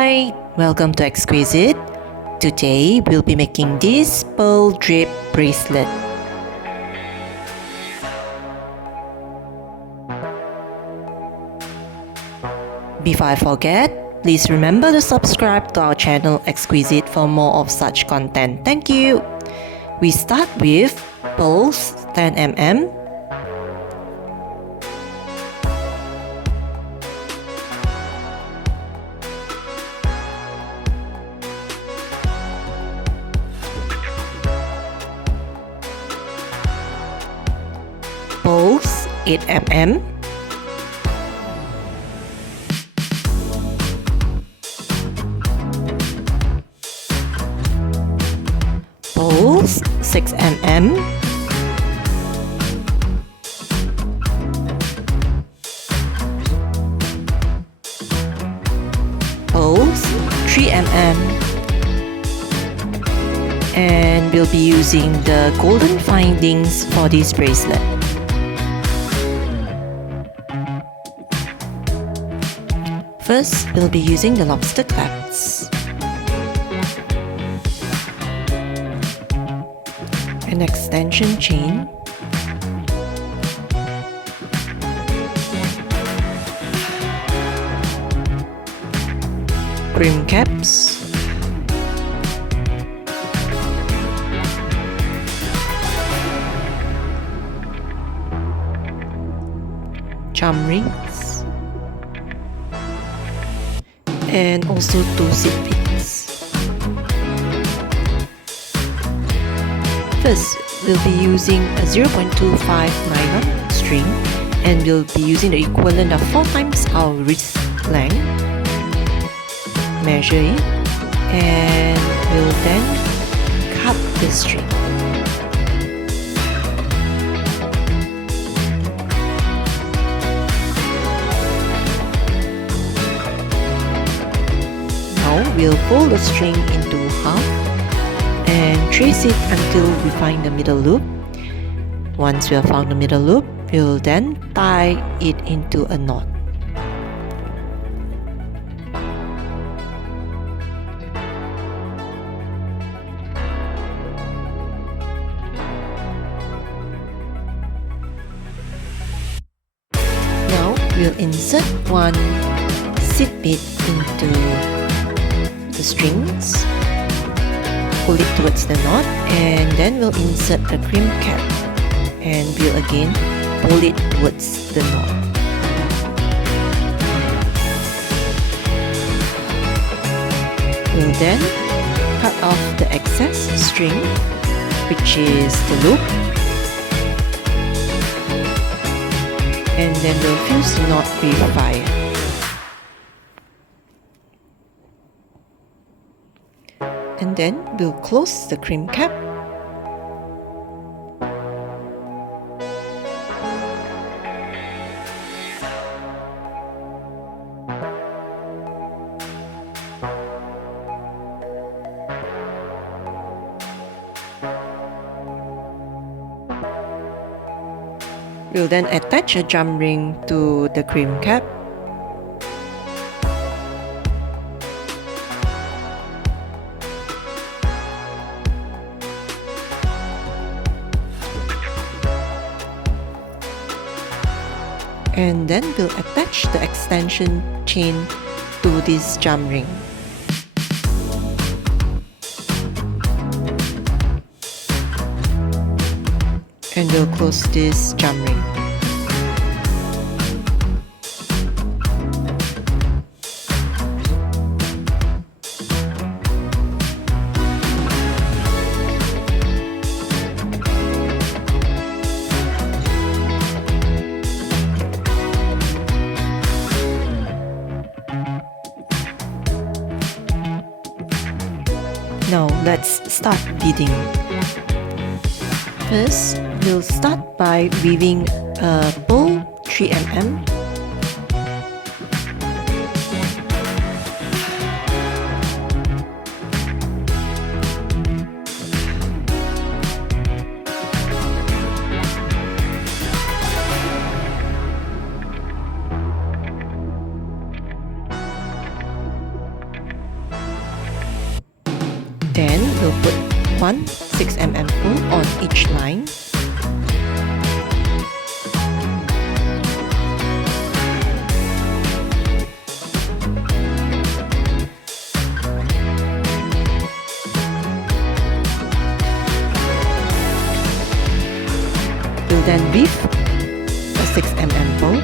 Hi, welcome to Xkweesit. Today we'll be making this pearl drape bracelet. Before I forget, please remember to subscribe to our channel Xkweesit for more of such content. Thank you. We start with pearls 10 mm, pearls 8 mm, pearls 6 mm, pearls 3 mm, and we'll be using the golden findings for this bracelet. First, we'll be using the lobster clasps, an extension chain, crimp caps, charm rings, and also 2 seed beads. First, we'll be using a 0.25 nylon string, and we'll be using the equivalent of 4 times our wrist length. Measure it, and we'll then cut the string. We'll fold the string into half and trace it until we find the middle loop. Once we have found the middle loop, we'll then tie it into a knot. Now we'll insert 1 seed bead into the strings, pull it towards the knot, and then we'll insert the crimp cap and we'll again pull it towards the knot. We'll then cut off the excess string, which is the loop, and then we'll fuse the knot with fire. And then we'll close the crimp cap. We'll then attach a jump ring to the crimp cap. And then we'll attach the extension chain to this jump ring. And we'll close this jump ring. Now let's start beading. First, we'll start by weaving a pearl 3 mm, Then we'll put one 6mm pull on each line. We'll then weave a 6mm pull.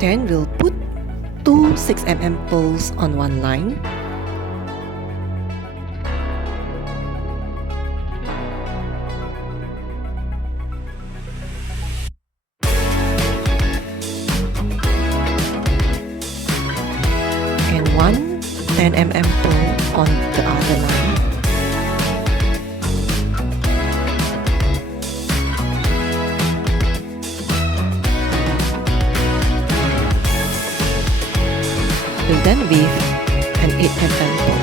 Then we'll put two 6mm pulls on one line. And one 10mm pull on the other line. We'll then weave an 8mm pull.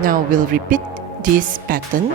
Now we'll repeat this pattern.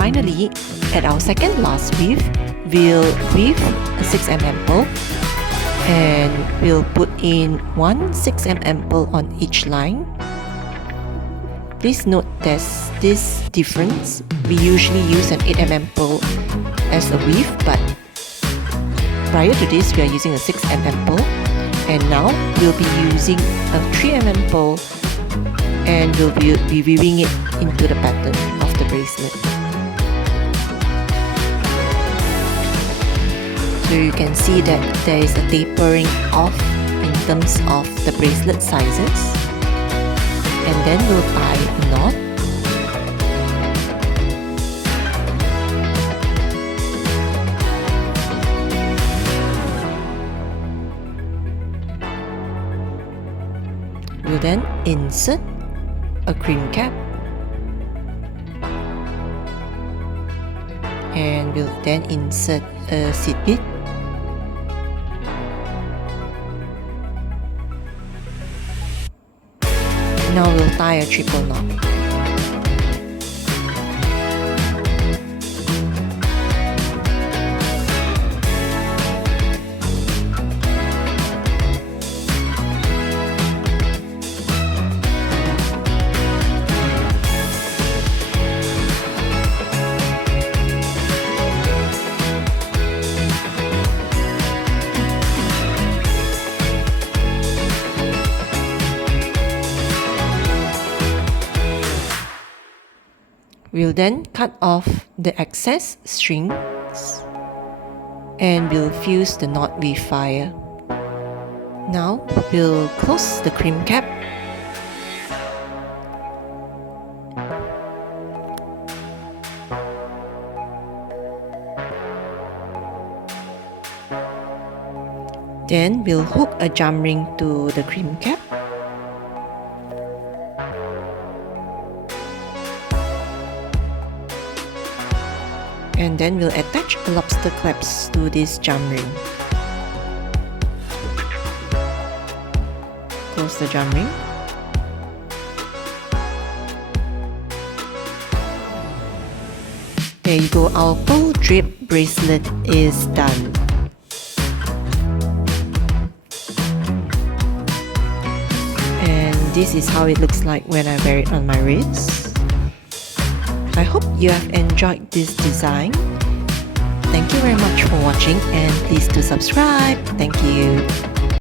Finally, at our second last weave, we'll weave a 6mm pull and we'll put in one 6mm pull on each line. Please note there's this difference. We usually use an 8mm pull as a weave, but prior to this we are using a 6mm pull, and now we'll be using a 3mm pull and we'll be weaving it into the pattern of the bracelet. So you can see that there is a tapering off in terms of the bracelet sizes, and then we'll tie a knot. We'll then insert a cream cap, and we'll then insert a seed bead. Now we'll tie a triple knot. We'll then cut off the excess strings and we'll fuse the knot with fire. Now we'll close the cream cap Then we'll hook a jam ring to the cream cap. And then we'll attach lobster clasps to this jam ring. Close the jam ring. There you go, our pearl drape bracelet is done. And this is how it looks like when I wear it on my wrist. I hope you have enjoyed this design. Thank you very much for watching and please do subscribe. Thank you.